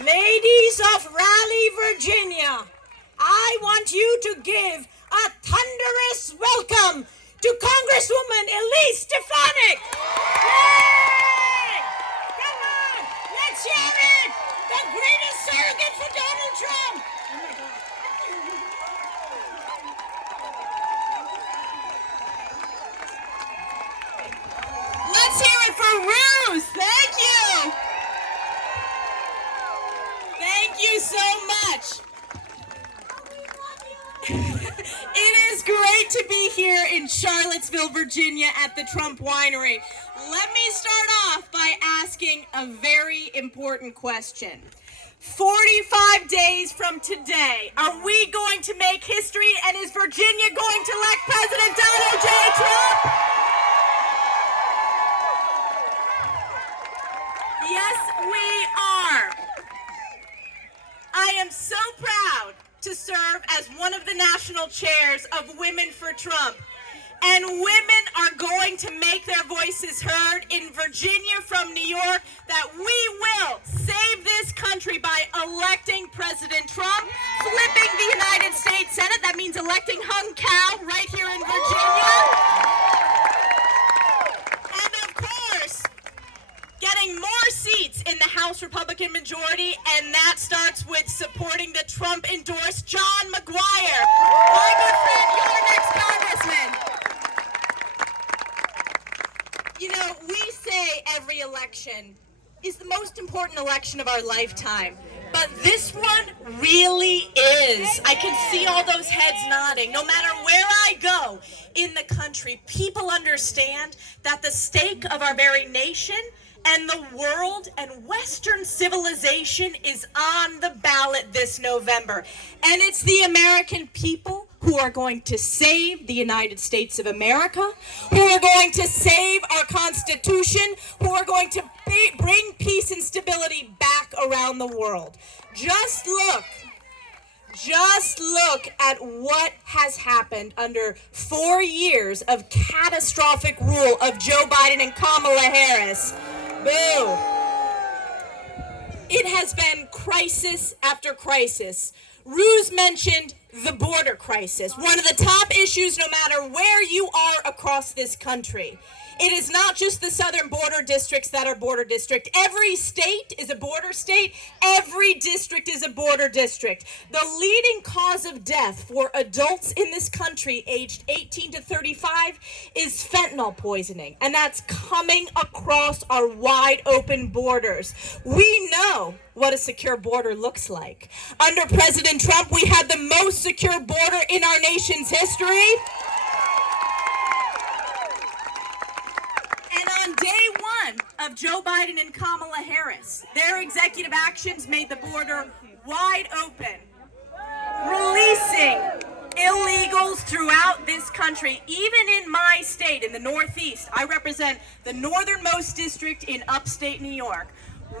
Ladies of Raleigh, Virginia, I want you to give a thunderous welcome to Congresswoman Elise Stefanik. Yay! Come on, let's hear it! The greatest surrogate for Donald Trump! Oh my God. Let's hear it for Ruth. Thank you. Thank you so much. It is great to be here in Charlottesville, Virginia at the Trump Winery. Let me start off by asking a very important question. 45 days from today, are we going to make history, and is Virginia going to elect President Donald J. Trump? Yes, we are. I am so proud to serve as one of the national chairs of Women for Trump. And women are going to make their voices heard in Virginia from New York, that we will save this country by electing President Trump, flipping the United States Senate. That means electing Hung Cow right here in Virginia. And of course, getting more seats in the House Republican majority, and that starts with supporting the Trump-endorsed John McGuire. My good friend, your next congressman. You know, we say every election is the most important election of our lifetime, but this one really is. I can see all those heads nodding. No matter where I go in the country, people understand that the stake of our very nation and the world and Western civilization is on the ballot this November. And it's the American people who are going to save the United States of America, who are going to save our Constitution, who are going to bring peace and stability back around the world. Just look at what has happened under 4 years of catastrophic rule of Joe Biden and Kamala Harris. Boo. It has been crisis after crisis. Ruse mentioned the border crisis, one of the top issues no matter where you are across this country. It is not just the southern border districts that are border district. Every state is a border state. Every district is a border district. The leading cause of death for adults in this country aged 18 to 35 is fentanyl poisoning, and that's coming across our wide open borders. We know what a secure border looks like. Under President Trump, we had the most secure border in our nation's history. And on day one of Joe Biden and Kamala Harris, their executive actions made the border wide open, releasing illegals throughout this country, even in my state, in the Northeast. I represent the northernmost district in upstate New York.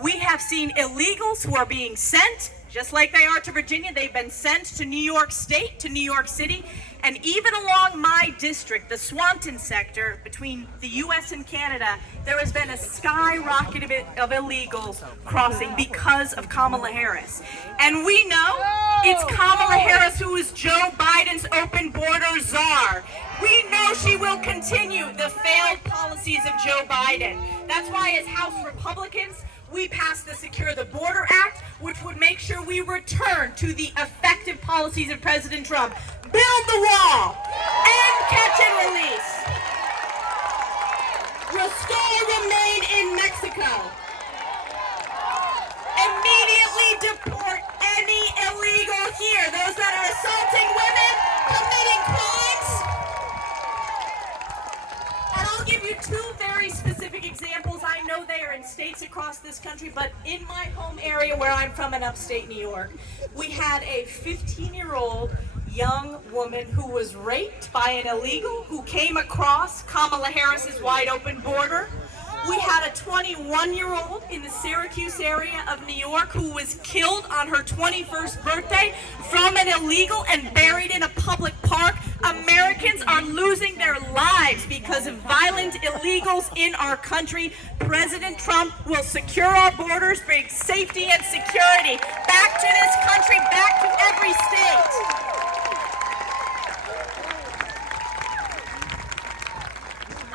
We have seen illegals who are being sent, just like they are to Virginia. They've been sent to New York State, to New York City, and even along my district, the Swanton sector, between the U.S. and Canada, there has been a skyrocket of illegals crossing because of Kamala Harris. And we know it's Kamala Harris who is Joe Biden's open border czar. We know she will continue the failed policies of Joe Biden. That's why as House Republicans, we passed the Secure the Border Act, which would make sure we return to the effective policies of President Trump. Build the wall, end catch and release, restore remain in Mexico, immediately deport any illegal here, those that are assaulting women, committing crimes. And I'll give you two very specific examples. I know they are in states across this country, but in my home area where I'm from in upstate New York, we had a 15-year-old young woman who was raped by an illegal who came across Kamala Harris's wide open border. We had a 21-year-old in the Syracuse area of New York who was killed on her 21st birthday from an illegal and buried in a public park. Americans are losing their lives because of violent illegals in our country. President Trump will secure our borders, bring safety and security back to this country, back to every state.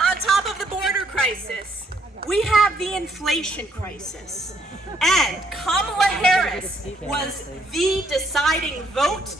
On top of the border crisis, we have the inflation crisis. And Kamala Harris was the deciding vote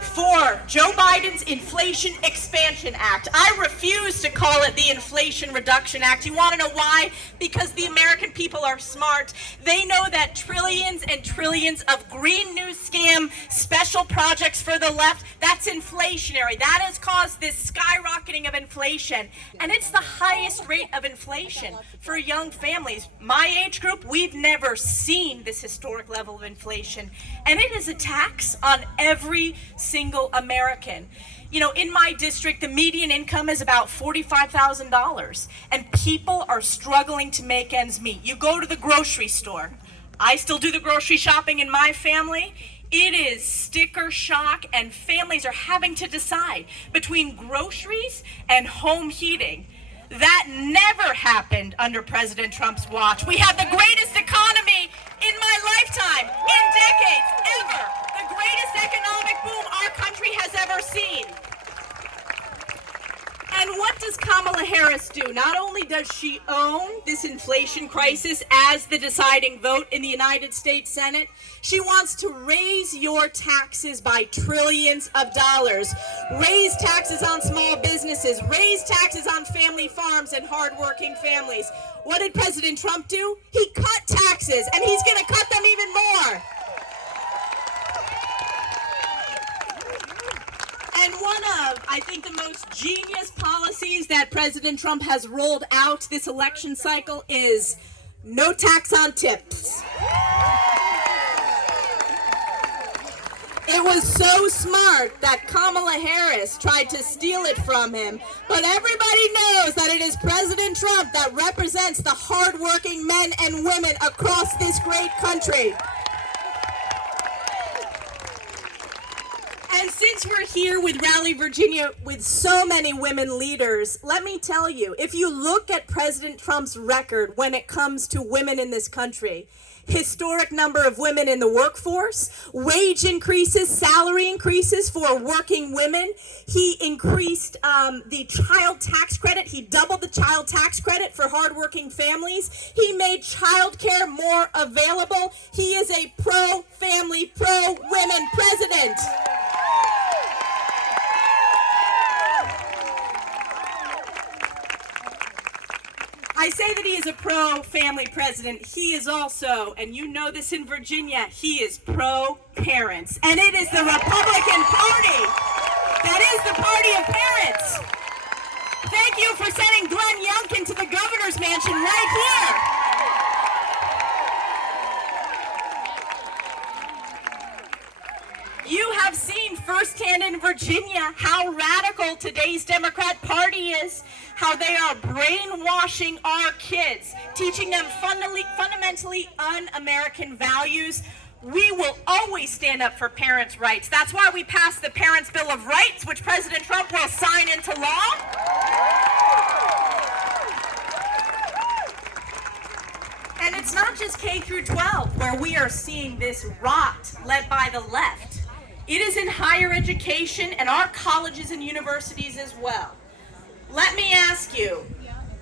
for Joe Biden's Inflation Expansion Act. I refuse to call it the Inflation Reduction Act. You want to know why? Because the American people are smart. They know that trillions and trillions of green new scam special projects for the left, that's inflationary. That has caused this skyrocketing of inflation. And it's the highest rate of inflation for young families. My age group, we've never seen this historic level of inflation. And it is a tax on every single American. You know, in my district, the median income is about $45,000, and people are struggling to make ends meet. You go to the grocery store. I still do the grocery shopping in my family. It is sticker shock, and families are having to decide between groceries and home heating. That never happened under President Trump's watch. We have the greatest economy in my lifetime, in decades, ever. The greatest economic boom our country has ever seen. And what does Kamala Harris do? Not only does she own this inflation crisis as the deciding vote in the United States Senate, she wants to raise your taxes by trillions of dollars. Raise taxes on small businesses, raise taxes on family farms and hardworking families. What did President Trump do? He cut taxes, and he's going to cut them even more. And one of, I think, the most genius policies that President Trump has rolled out this election cycle is no tax on tips. It was so smart that Kamala Harris tried to steal it from him, but everybody knows that it is President Trump that represents the hardworking men and women across this great country. And since we're here with Raleigh, Virginia, with so many women leaders, let me tell you, if you look at President Trump's record when it comes to women in this country, historic number of women in the workforce, wage increases, salary increases for working women. He increased the child tax credit. He doubled the child tax credit for hardworking families. He made child care more available. He is a pro-family, pro-women president. I say that he is a pro-family president. He is also, and you know this in Virginia, he is pro-parents. And it is the Republican Party that is the party of parents. Thank you for sending Glenn Youngkin to the governor's mansion right here. You have seen firsthand in Virginia how radical today's Democrat Party is, how they are brainwashing our kids, teaching them fundamentally un-American values. We will always stand up for parents' rights. That's why we passed the Parents' Bill of Rights, which President Trump will sign into law. And it's not just K through 12 where we are seeing this rot led by the left. It is in higher education and our colleges and universities as well. Let me ask you,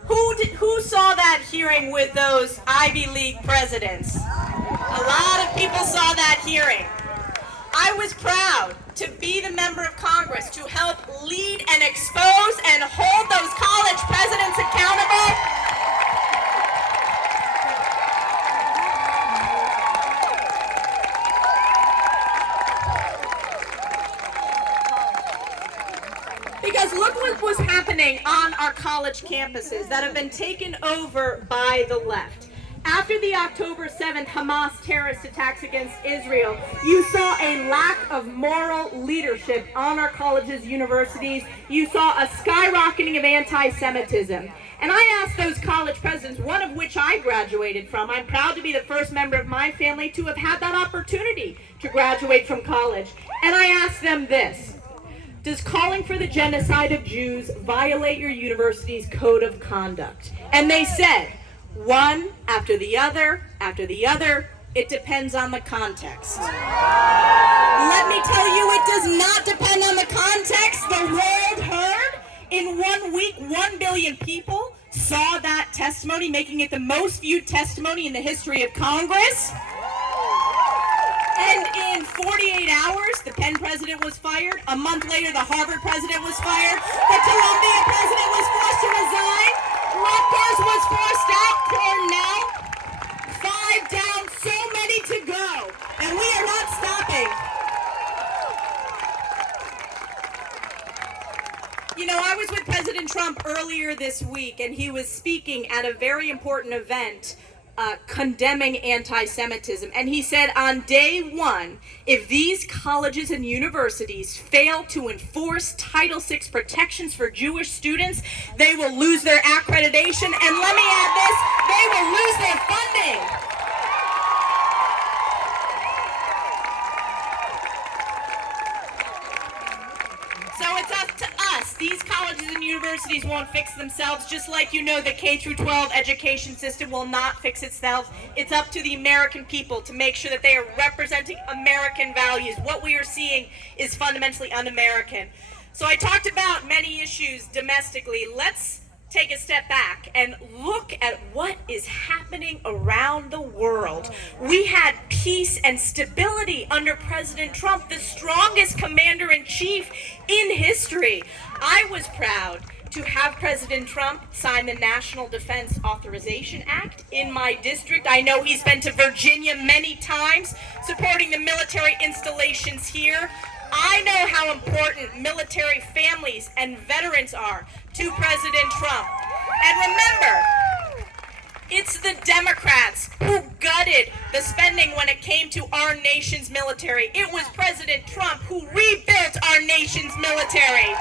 who saw that hearing with those Ivy League presidents? A lot of people saw that hearing. I was proud to be the member of Congress to help lead and expose and hold those college presidents accountable. Because look what was happening on our college campuses that have been taken over by the left. After the October 7th Hamas terrorist attacks against Israel, you saw a lack of moral leadership on our colleges, universities. You saw a skyrocketing of anti-Semitism. And I asked those college presidents, one of which I graduated from. I'm proud to be the first member of my family to have had that opportunity to graduate from college. And I asked them this: does calling for the genocide of Jews violate your university's code of conduct? And they said, one after the other, it depends on the context. Let me tell you, it does not depend on the context. The world heard. In 1 week, 1 billion people saw that testimony, making it the most viewed testimony in the history of Congress. And in 48 hours, the Penn president was fired. A month later, the Harvard president was fired. The Columbia president was forced to resign. Rutgers was forced out. Cornell, 5 down, so many to go. And we are not stopping. You know, I was with President Trump earlier this week, and he was speaking at a very important event condemning anti-Semitism. And he said on day one, if these colleges and universities fail to enforce Title VI protections for Jewish students, they will lose their accreditation. And let me add this, they will lose their funding. So it's up to us. These colleges and universities won't fix themselves, just like you know the K-12 education system will not fix itself. It's up to the American people to make sure that they are representing American values. What we are seeing is fundamentally un-American. So I talked about many issues domestically. Let's take a step back and look at what is happening around the world. We had peace and stability under President Trump, the strongest commander-in-chief in history. I was proud to have President Trump sign the National Defense Authorization Act in my district. I know he's been to Virginia many times, supporting the military installations here. I know how important military families and veterans are to President Trump. And remember, it's the Democrats who gutted the spending when it came to our nation's military. It was President Trump who rebuilt our nation's military.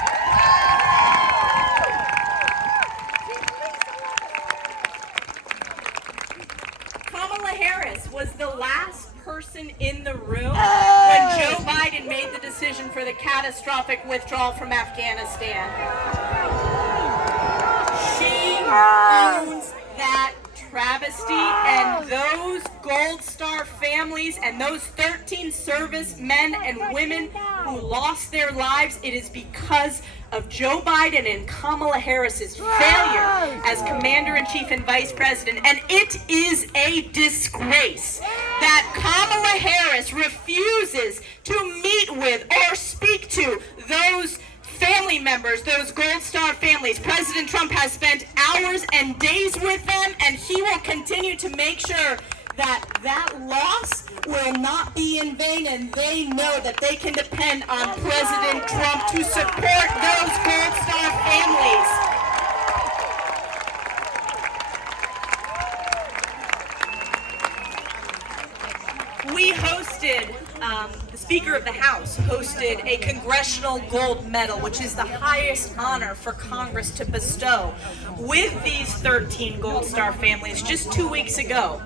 Kamala Harris was the last person in the room when Joe Biden made the decision for the catastrophic withdrawal from Afghanistan. She owns that travesty, and those Gold Star families and those 13 servicemen and women who lost their lives, it is because of Joe Biden and Kamala Harris's failure as Commander-in-Chief and Vice President. And it is a disgrace that Kamala Harris refuses to meet with or speak to those family members, those Gold Star families. President Trump has spent hours and days with them, and he will continue to make sure that that loss will not be in vain, and they know that they can depend on President Trump to support those Gold Star families. We hosted, the Speaker of the House hosted a Congressional Gold Medal, which is the highest honor for Congress to bestow, with these 13 Gold Star families just 2 weeks ago.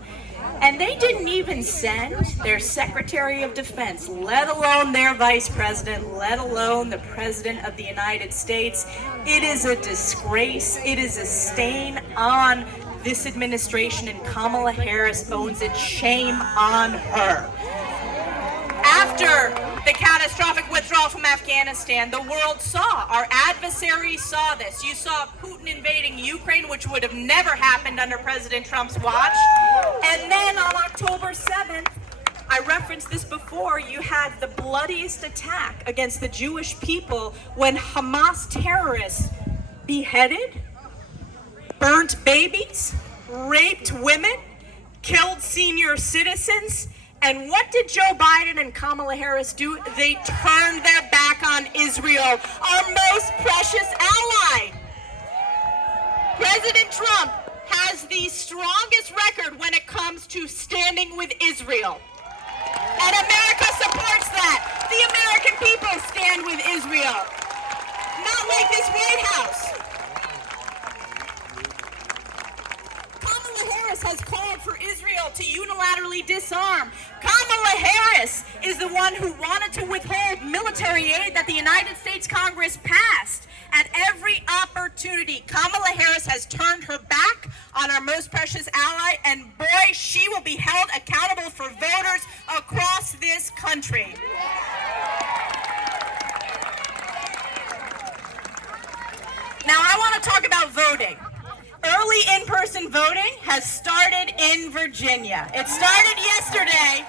And they didn't even send their Secretary of Defense, let alone their Vice President, let alone the President of the United States. It is a disgrace. It is a stain on this administration, and Kamala Harris owns it. Shame on her. After the catastrophic withdrawal from Afghanistan, the world saw, our adversaries saw this. You saw Putin invading Ukraine, which would have never happened under President Trump's watch. And then on October 7th, I referenced this before, you had the bloodiest attack against the Jewish people when Hamas terrorists beheaded, burnt babies, raped women, killed senior citizens. And what did Joe Biden and Kamala Harris do? They turned their back on Israel, our most precious ally. President Trump has the strongest record when it comes to standing with Israel. And America supports that. The American people stand with Israel. Not like this White House. Harris has called for Israel to unilaterally disarm. Kamala Harris is the one who wanted to withhold military aid that the United States Congress passed. At every opportunity, Kamala Harris has turned her back on our most precious ally, and boy, she will be held accountable for voters across this country. Now, I want to talk about voting. Early in-person voting has started in Virginia. It started yesterday.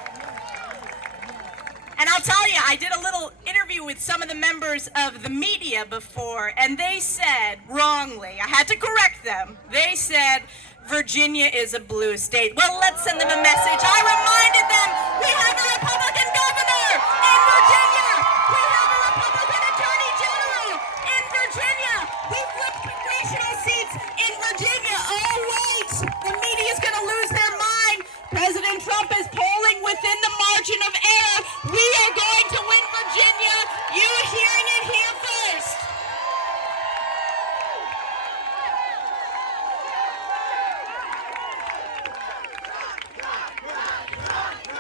And I'll tell you, I did a little interview with some of the members of the media before, and they said, wrongly, I had to correct them, they said, Virginia is a blue state. Well, let's send them a message. I reminded them, we have a Republican governor in Virginia. We have a Republican attorney general in Virginia. We flipped congressional seats in Virginia. Oh, wait, the media's going to lose their mind. President Trump is polling within the margin of error. We are going to win Virginia. You're hearing it here first.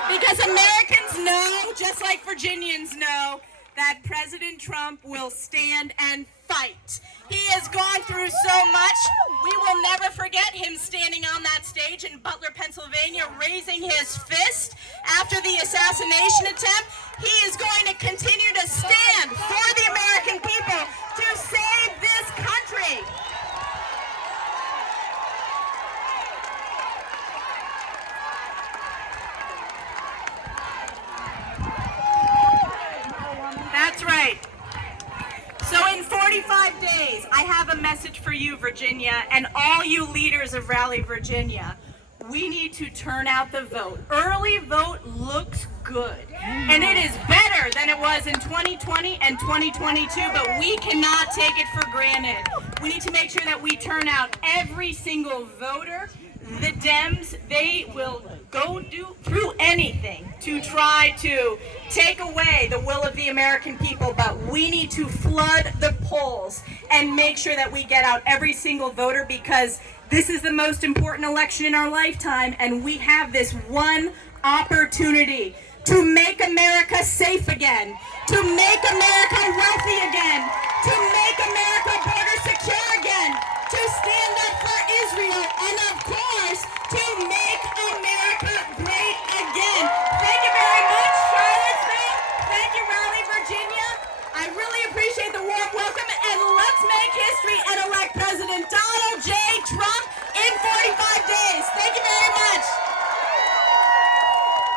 Because Americans know, just like Virginians know, that President Trump will stand and fight. He has gone through so much. We will never forget him standing on that stage in Butler, Pennsylvania, raising his fist after the assassination attempt. He is going to continue to stand for the American people to save this country. That's right. So in 45 days, I have a message for you, Virginia, and all you leaders of Rally Virginia. We need to turn out the vote. Early vote looks good, and it is better than it was in 2020 and 2022, but we cannot take it for granted. We need to make sure that we turn out every single voter. The Dems, they will go through anything to try to take away the will of the American people, but we need to flood the polls and make sure that we get out every single voter, because this is the most important election in our lifetime, and we have this one opportunity to make America safe again, to make America wealthy again, to make America border secure again, to stand up for Israel, and of course, to make America great again. Thank you very much, Charlottesville. Thank you, Raleigh, Virginia. I really appreciate the warm welcome, and let's make history.